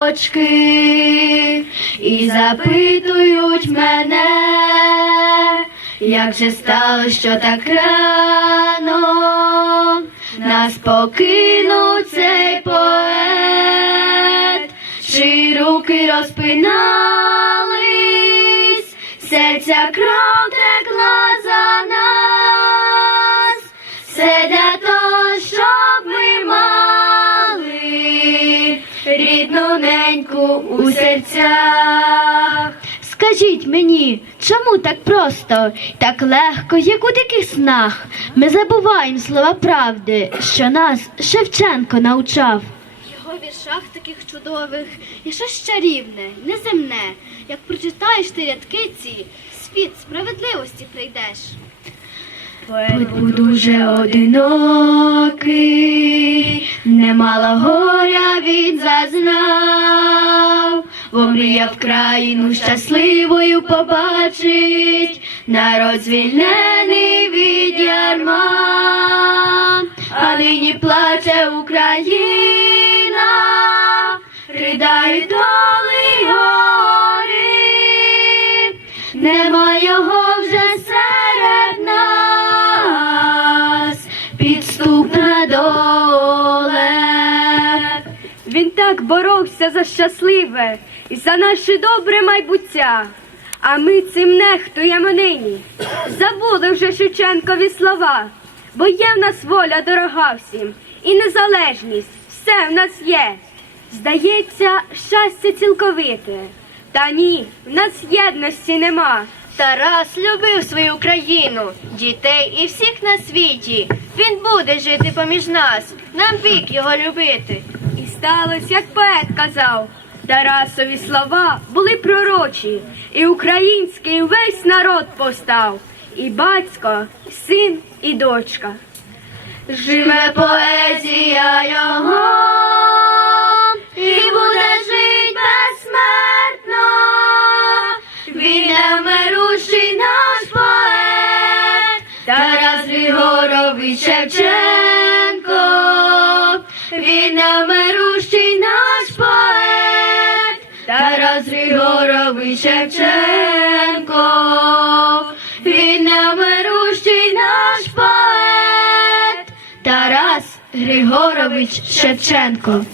очки і запитують мене, як же стало, що так рано нас покинув цей поет, чи руки розпинались, серця кров текла рідну у серцях. Скажіть мені, чому так просто, так легко, як у диких снах? Ми забуваємо слова правди, що нас Шевченко навчав. Його віршах таких чудових і щось чарівне, неземне. Як прочитаєш ти рядки ці, світ справедливості прийдеш. Поет був дуже одинокий, немало горя він зазнав, бо мріяв країну щасливою побачить, народ звільнений від ярма, а нині плаче Україна, ридає доли Він так боровся за щасливе і за наше добре майбуття. А ми цим нехтуємо нині. Забули вже Шевченкові слова, бо є в нас воля дорога всім, і незалежність, все в нас є. Здається, щастя цілковите. Та ні, в нас єдності нема. Тарас любив свою країну, дітей і всіх на світі. Він буде жити поміж нас, нам вік його любити. Сталося, як поет казав. Тарасові слова були пророчі, і український весь народ повстав, і батько, і син, і дочка. Живе поезія його, і буде жить безсмертно. Він невмирущий наш поет, Тарас Григорович Шевченко. Тарас Григорович Шевченко. Він немирущий наш поет, Тарас Григорович Шевченко.